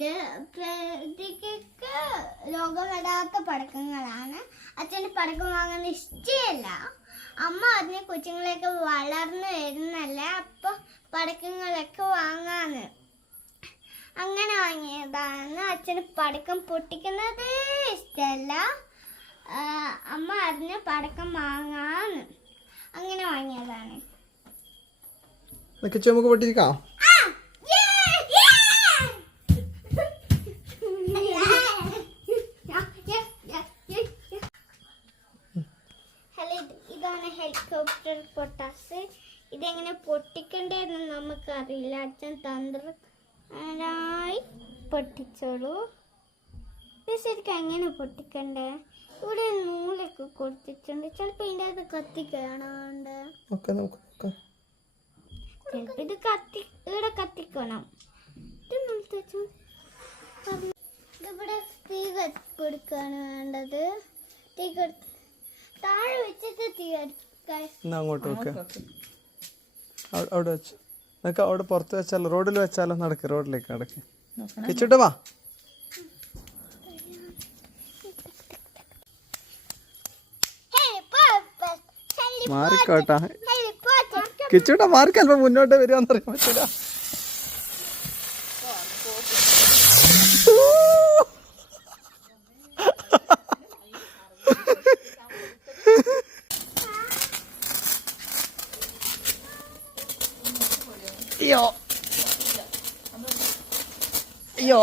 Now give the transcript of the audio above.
ഇത് പ്രതിക്ക് രോഗം വരാത്ത പടക്കങ്ങളാണ്. അച്ഛന് പടക്കം വാങ്ങുന്ന ഇഷ്ടമല്ല. അമ്മ അതിന് കൊച്ചുങ്ങളെയൊക്കെ വളർന്നു വരുന്നല്ലേ, അപ്പൊ പടക്കങ്ങളൊക്കെ വാങ്ങാന്ന് അങ്ങനെ വാങ്ങിയതാണ്. അച്ഛന് പടക്കം പൊട്ടിക്കുന്നതേ ഇഷ്ടമല്ല. അമ്മ അതിന് പടക്കം വാങ്ങാന്ന് അങ്ങനെ വാങ്ങിയതാണ്. നമുക്ക് പൊട്ടിക്കാം. ഇതാണ് ഹെലികോപ്റ്റർ പൊട്ടാസ്. ഇതെങ്ങനെ പൊട്ടിക്കണ്ടേന്ന് നമുക്കറിയില്ല. അച്ഛൻ തന്ത്രമായി പൊട്ടിച്ചോളൂ. ഇത് ശരിക്കും എങ്ങനെ പൊട്ടിക്കണ്ടേ? ഇവിടെ നൂലൊക്കെ കൊടുത്തിട്ടുണ്ട്. ചിലപ്പോ ഇതിൻ്റെ അത് കത്തിക്കാണോണ്ട്, ചിലപ്പോ ഇത് ഇവിടെ കത്തിക്കണം. ഇവിടെ തീ കൊടുക്കാണ് വേണ്ടത്. തീ താഴെ വെച്ചിട്ട് തീ അങ്ങോട്ട് വെക്ക. അവിടെ വെച്ചു നിനക്ക് അവിടെ പുറത്ത് വെച്ചാലോ, റോഡിൽ വെച്ചാലോ? നടക്ക്, റോഡിലേക്ക് നടക്ക്. കിച്ചിട്ട് വാ. മാറിക്കോട്ടാ കിച്ചൂട്ടാ, മാറിക്കൽപ്പോ മുന്നോട്ട് വരികയെന്ന് അറിയാൻ പറ്റില്ല. അയ്യോ അയ്യോ